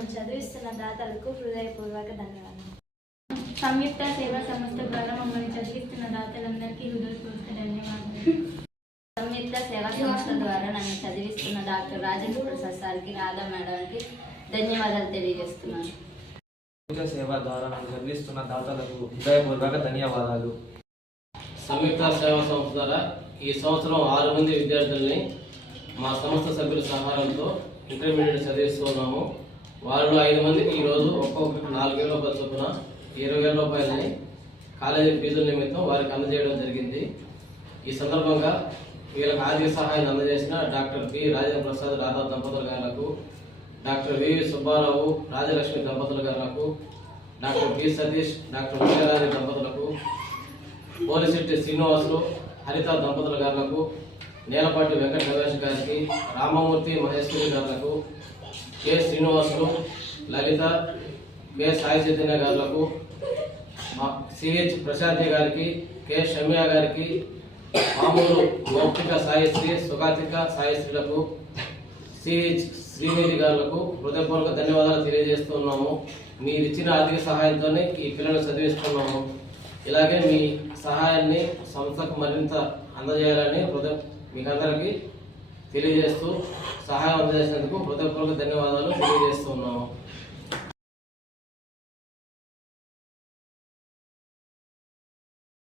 మమ్మల్ని చదివిస్తున్న దాతలకు హృదయపూర్వక ధన్యవాదాలు. సంయుక్త సేవా సంస్థ ద్వారా మమ్మల్ని చదివిస్తున్న దాతలందరికీ హృదయపూర్వక ధన్యవాదాలు. సంయుక్త సేవా సంస్థ ద్వారా నన్ను చదివిస్తున్న డాక్టర్ రాజేంద్ర ప్రసాద్ సార్కి, రాధా మేడంకి ధన్యవాదాలు తెలియజేస్తున్నాను. సంయుక్త సేవ ద్వారా నన్ను చదివిస్తున్న దాతలకు హృదయపూర్వక ధన్యవాదాలు. సంయుక్త సేవా సంస్థ ద్వారా ఈ సంవత్సరం 6 మంది విద్యార్థుల్ని మా సంస్థ సభ్యుల సహాయంతో ఇంటర్మీడియట్ చదివిస్తున్నాము. వారిలో 5 మందికి ఈరోజు ఒక్కొక్కరికి 4,000 రూపాయల చొప్పున 20,000 రూపాయలని కాలేజీ ఫీజుల నిమిత్తం వారికి అందజేయడం జరిగింది. ఈ సందర్భంగా వీళ్ళకి ఆర్థిక సహాయం అందజేసిన డాక్టర్ బి రాజేంద్ర ప్రసాద్ రాధా దంపతుల గారులకు, డాక్టర్ వి సుబ్బారావు రాజలక్ష్మి దంపతుల గారులకు, doctor B Satish doctor Vijayaraju దంపతులకు, పోలిశెట్టి శ్రీనివాసులు హరిత దంపతుల గారులకు, నేలపాటి వెంకట రమేష్ గారికి, రామమూర్తి మహేశ్వరి గారులకు, కె శ్రీనివాసులు, లలిత, కె సాయి చైతన్య గారులకు, సిహెచ్ ప్రశాంతి గారికి, కె షమ్యా గారికి, మామూలు మౌక్తిక సాయిశ్రీ, సుఖాతిక సాయిశ్రీలకు, సిహెచ్ శ్రీనిధి గారులకు హృదయపూర్వక ధన్యవాదాలు తెలియజేస్తున్నాము. మీరు ఇచ్చిన ఆర్థిక సహాయంతోనే ఈ పిల్లలు చదివిస్తున్నాము. ఇలాగే మీ సహాయాన్ని సంస్థకు మరింత అందజేయాలని మీకందరికీ తెలియజేస్తూ సహాయం అందజేసినందుకు హృదయపూర్వక ధన్యవాదాలు తెలియజేస్తున్నాము.